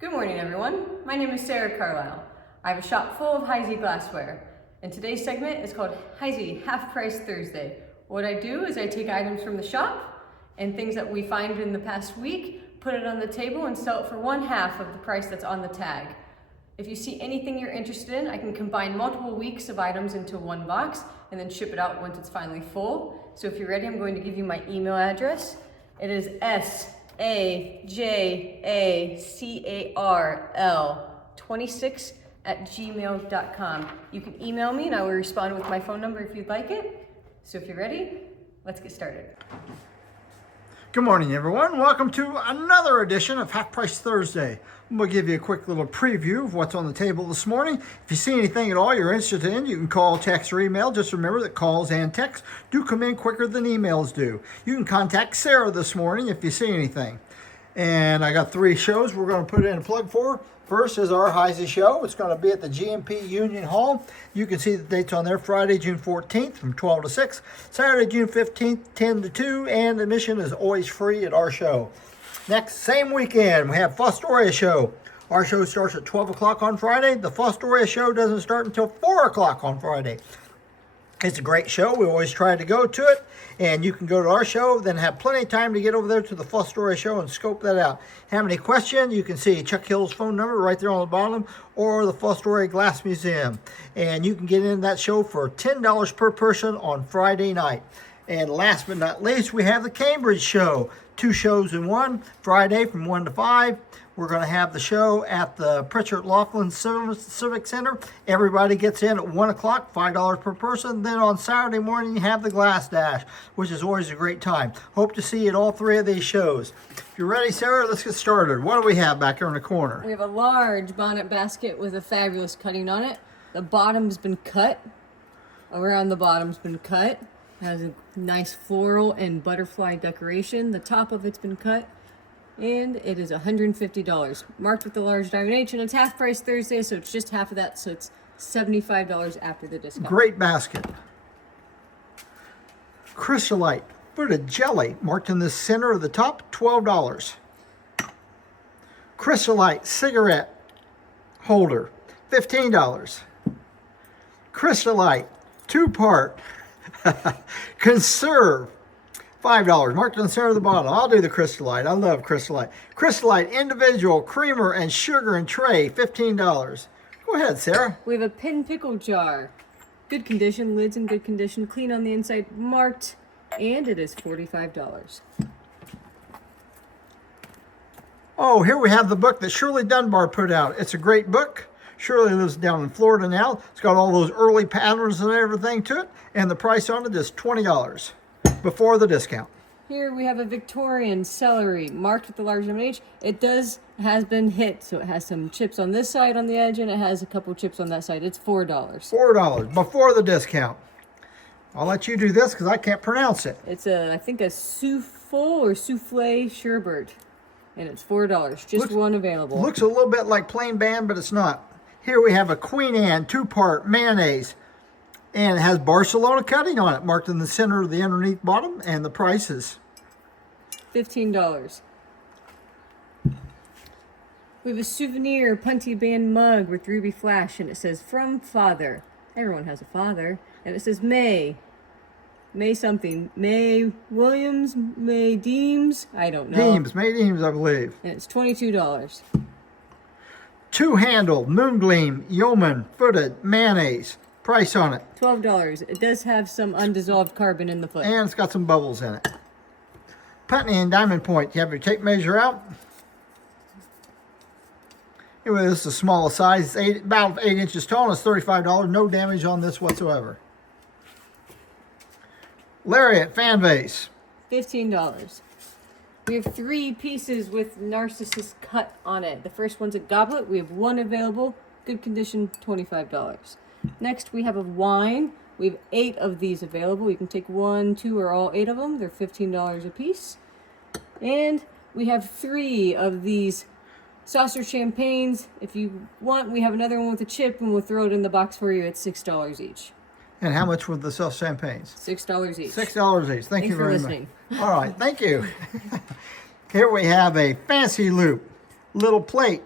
Good morning, everyone. My name is Sarah Carlisle. I have a shop full of Heisey glassware, and today's segment is called Heisey Half Price Thursday. What I do is I take items from the shop and things that we find in the past week, put it on the table and sell it for 1/2 of the price that's on the tag. If you see anything you're interested in, I can combine multiple weeks of items into one box and then ship it out once it's finally full. So if you're ready, I'm going to give you my email address. It is sajacarl26@gmail.com. You can email me and I will respond with my phone number if you'd like it. So if you're ready, let's get started. Good morning, everyone. Welcome to another edition of Half Price Thursday. We'll give you a quick little preview of what's on the table this morning. If you see anything at all you're interested in, you can call, text, or email. Just remember that calls and texts do come in quicker than emails do. You can contact Sarah this morning if you see anything. And I got 3 shows we're going to put in a plug for. First is our Heisey show. It's going to be at the GMP Union Hall. You can see the dates on there. Friday, June 14th from 12 to 6. Saturday, June 15th, 10 to 2. And admission is always free at our show. Next, same weekend, we have Fostoria show. Our show starts at 12 o'clock on Friday. The Fostoria show doesn't start until 4 o'clock on Friday. It's a great show. We always try to go to it. And you can go to our show, then have plenty of time to get over there to the Fostoria show and scope that out. Have any questions, you can see Chuck Hill's phone number right there on the bottom, or the Fostoria Glass Museum. And you can get into that show for $10 per person on Friday night. And last but not least, we have the Cambridge show. 2 shows in one. Friday from 1 to 5. We're going to have the show at the Pritchard Laughlin Civic Center. Everybody gets in at 1 o'clock, $5 per person. Then on Saturday morning, you have the Glass Dash, which is always a great time. Hope to see you at all 3 of these shows. If you're ready, Sarah, let's get started. What do we have back here in the corner? We have a large bonnet basket with a fabulous cutting on it. The bottom's been cut. Around the bottom's been cut. It has a nice floral and butterfly decoration. The top of it's been cut. And it is $150, marked with the large diamond H, and it's half price Thursday, so it's just half of that, so it's $75 after the discount. Great basket. Chrysolite footed jelly, marked in the center of the top, $12. Chrysolite cigarette holder, $15. Chrysolite 2-part conserve, $5, marked on the center of the bottle. I'll do the Chrysolite. I love Chrysolite. Chrysolite individual creamer and sugar and tray, $15. Go ahead, Sarah. We have a pin pickle jar. Good condition, lid's in good condition, clean on the inside, marked, and it is $45. Oh, here we have the book that Shirley Dunbar put out. It's a great book. Shirley lives down in Florida now. It's got all those early patterns and everything to it, and the price on it is $20 before the discount. Here we have a Victorian celery marked with the large diamond H. It has been hit, so it has some chips on this side on the edge, and it has a couple chips on that side. It's $4. $4 before the discount. I'll let you do this because I can't pronounce it. It's I think a souffle sherbet, and it's $4. Just one available. Looks a little bit like plain band, but it's not. Here we have a Queen Anne 2-part mayonnaise. And it has Barcelona cutting on it, marked in the center of the underneath bottom, and the price is $15. We have a souvenir Punty Band mug with ruby flash, and it says "From Father." Everyone has a father. And it says May something. May Williams, May Deems, I don't know. May Deems, I believe. And it's $22. 2-handled Moongleam Yeoman footed mayonnaise. Price on it $12. It does have some undissolved carbon in the foot. and it's got some bubbles in it. Putney and Diamond Point. You have your tape measure out. Anyway, this is the smallest size. It's about 8 inches tall, and it's $35. No damage on this whatsoever. Lariat fan vase, $15. We have 3 pieces with Narcissus cut on it. The first one's a goblet. We have 1 available. Good condition, $25. Next, we have a wine. We have 8 of these available. You can take 1, 2, or all 8 of them. They're $15 a piece. And we have 3 of these saucer champagnes. If you want, we have another one with a chip, and we'll throw it in the box for you at $6 each. and how much were the self champagnes? $6 each. $6 each. Thank you very listening. much. All right, thank you. Here we have a fancy loop little plate.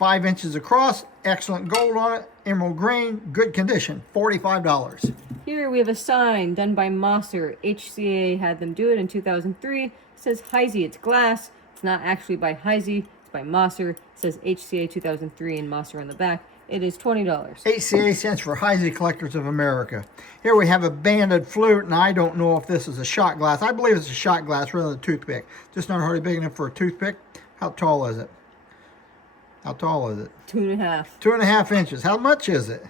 5 inches across, excellent gold on it, emerald green, good condition, $45. Here we have a sign done by Mosser. HCA had them do it in 2003. It says Heisey, it's glass. It's not actually by Heisey, it's by Mosser. It says HCA 2003 and Mosser on the back. It is $20. HCA stands for Heisey Collectors of America. Here we have a banded flute, and I don't know if this is a shot glass. I believe it's a shot glass rather than a toothpick. Just not hardly big enough for a toothpick. How tall is it? How tall is it? 2.5. 2.5 inches. How much is it?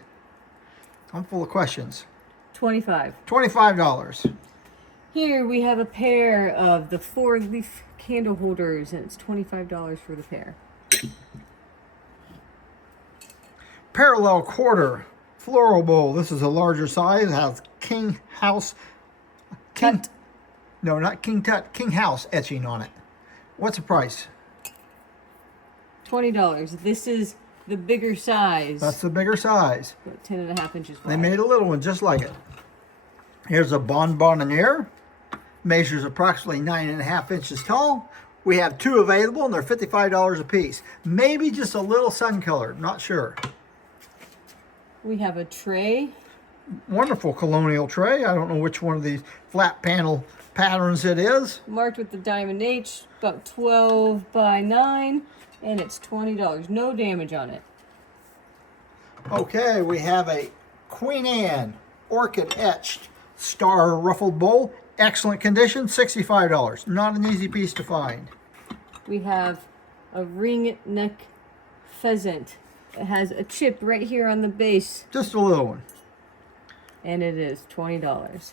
I'm full of questions. 25. $25. Here we have a pair of the 4-leaf candle holders, and it's $25 for the pair. Parallel quarter floral bowl. This is a larger size. It has King House. No, not King Tut. King House etching on it. What's the price? $20. This is the bigger size. That's the bigger size. 10.5 inches wide. They made a little one just like it. Here's a bonbonniere. Measures approximately 9.5 inches tall. We have 2 available, and they're $55 a piece. Maybe just a little sun colored. Not sure. We have a tray. Wonderful colonial tray. I don't know which one of these flat panel patterns it is. Marked with the diamond H, about 12 by 9, and it's $20. No damage on it. Okay, we have a Queen Anne orchid etched star ruffled bowl. Excellent condition, $65. Not an easy piece to find. We have a ring neck pheasant. It has a chip right here on the base, Just a little one. and it is $20.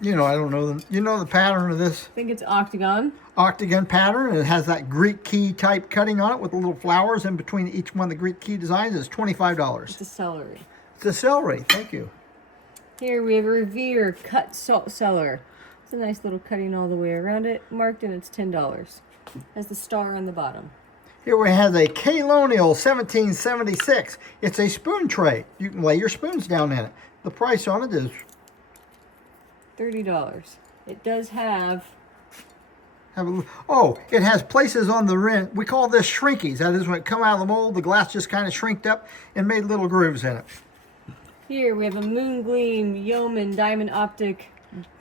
You know, I don't know them. You know the pattern of this I think it's octagon. octagon pattern. It has that Greek key type cutting on it with the little flowers in between each one of the Greek key designs. It's $25. It's a celery. It's a celery. Thank you. Here we have a Revere cut salt cellar. It's a nice little cutting all the way around it, marked, and it's $10. Has the star on the bottom. Here we have a Colonial 1776. It's a spoon tray. You can lay your spoons down in it. The price on it is $30. It does have it has places on the rim. We call this shrinkies. That is when it come out of the mold, the glass just kind of shrinked up and made little grooves in it. Here we have a Moon Gleam Yeoman Diamond Optic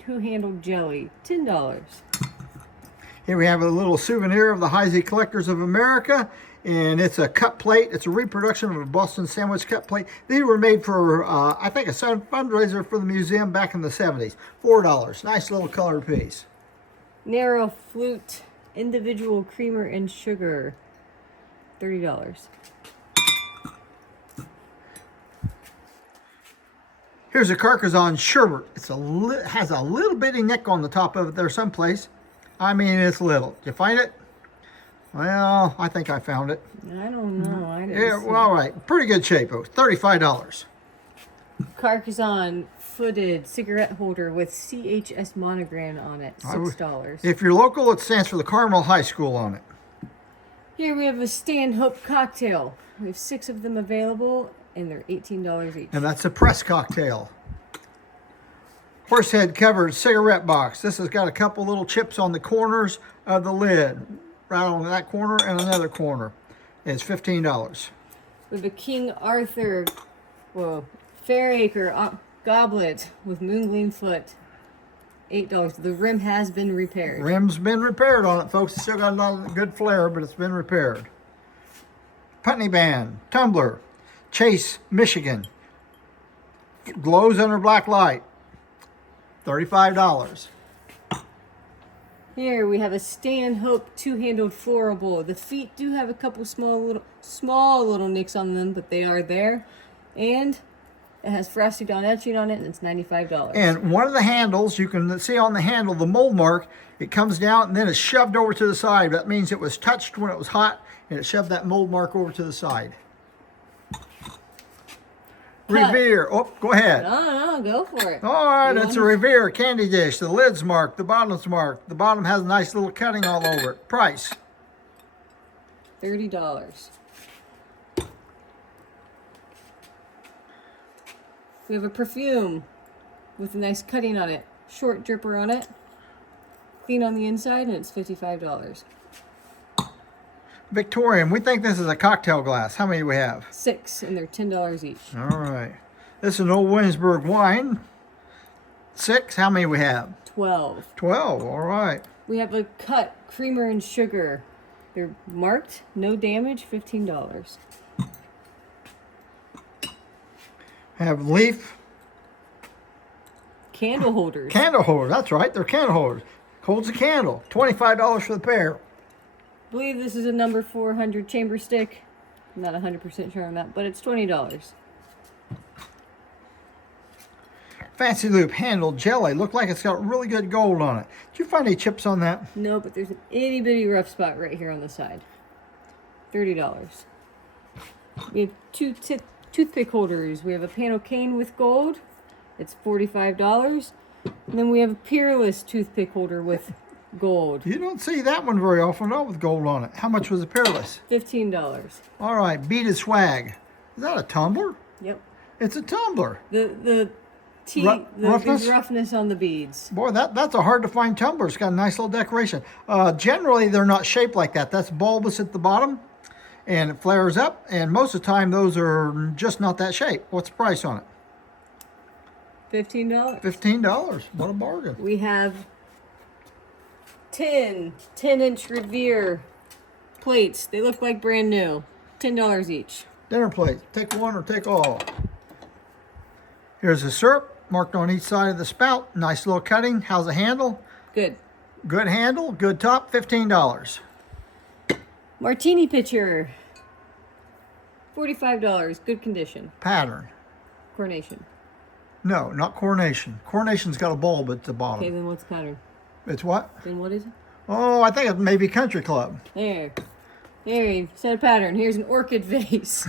2-handled jelly, $10. Here we have a little souvenir of the Heisey Collectors of America, and it's a cut plate. It's a reproduction of a Boston sandwich cut plate. These were made for, I think, a fundraiser for the museum back in the 70s. $4. Nice little colored piece. Narrow flute individual creamer and sugar, $30. Here's a Carcassonne sherbet. Has a little bitty nick on the top of it there someplace. I mean, it's little. Did you find it? Well, I think I found it. I don't know. I didn't Yeah, see well, all right. Pretty good shape. $35. Carcassonne footed cigarette holder with CHS monogram on it, $6. If you're local, it stands for the Carmel High School on it. Here we have a Stanhope cocktail. We have 6 of them available, and they're $18 each. And that's a press cocktail. Horsehead covered cigarette box. This has got a couple little chips on the corners of the lid. Right on that corner and another corner. It's $15. We have a King Arthur, Fairacre goblet with moongleam foot, $8. The rim has been repaired. Rim's been repaired on it, folks. It's still got a lot of good flare, but it's been repaired. Putney band, tumbler, Chase, Michigan. Glows under black light. $35. Here we have a Stanhope 2-handled floral bowl. The feet do have a couple small little nicks on them, but they are there. And it has frosty dawn etching on it, and it's $95. And one of the handles, you can see on the handle the mold mark. It comes down and then it's shoved over to the side. That means it was touched when it was hot, and it shoved that mold mark over to the side. Revere. Oh, go ahead. No, go for it. All right, it's a Revere candy dish. The lid's marked, the bottom's marked. The bottom has a nice little cutting all over it. Price? $30. We have a perfume with a nice cutting on it. Short dripper on it. Clean on the inside, and it's $55. Victorian. We think this is a cocktail glass. How many do we have? 6, and they're $10 each. All right. This is an old Williamsburg wine. 6. How many we have? 12. 12. All right. We have a cut creamer and sugar. They're marked, no damage, $15. Have leaf. Candle holders. Candle holders. That's right. They're candle holders. Holds a candle. $25 for the pair. I believe this is a number 400 chamber stick. I'm not 100% sure on that, but it's $20. Fancy Loop handled jelly. Look like it's got really good gold on it. Did you find any chips on that? No, but there's an itty bitty rough spot right here on the side. $30. We have two toothpick holders. We have a panel cane with gold. It's $45. And then we have a Peerless toothpick holder with gold. You don't see that one very often, though, with gold on it. How much was the Peerless? $15. All right, beaded swag. Is that a tumbler? Yep. It's a tumbler. The roughness? there's roughness on the beads. Boy, that's a hard to find tumbler. It's got a nice little decoration. Generally, they're not shaped like that. That's bulbous at the bottom, and it flares up. And most of the time, those are just not that shape. What's the price on it? $15. $15. What a bargain. We have 10-inch Revere plates. They look like brand new. $10 each. Dinner plate. Take one or take all. Here's the syrup marked on each side of the spout. Nice little cutting. How's the handle? Good. Good handle. Good top. $15. Martini pitcher. $45. Good condition. Pattern. Coronation. No, not Coronation. Coronation's got a bulb at the bottom. Okay, then what's pattern? It's what? Then what is it? Oh, I think it may be Country Club. There. There, you said a pattern. Here's an orchid vase.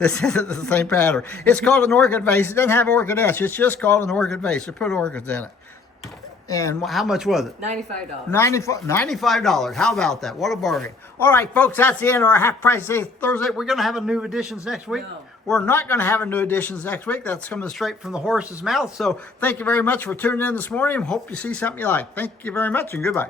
This isn't the same pattern. It's called an orchid vase. It doesn't have orchid S. It's just called an orchid vase. They put orchids in it. And how much was it? $95. $95. How about that? What a bargain. All right, folks, that's the end of our Half Price Day Thursday. We're going to have a new editions next week. No. We're not going to have a new editions next week. That's coming straight from the horse's mouth. So thank you very much for tuning in this morning. Hope you see something you like. Thank you very much, and goodbye.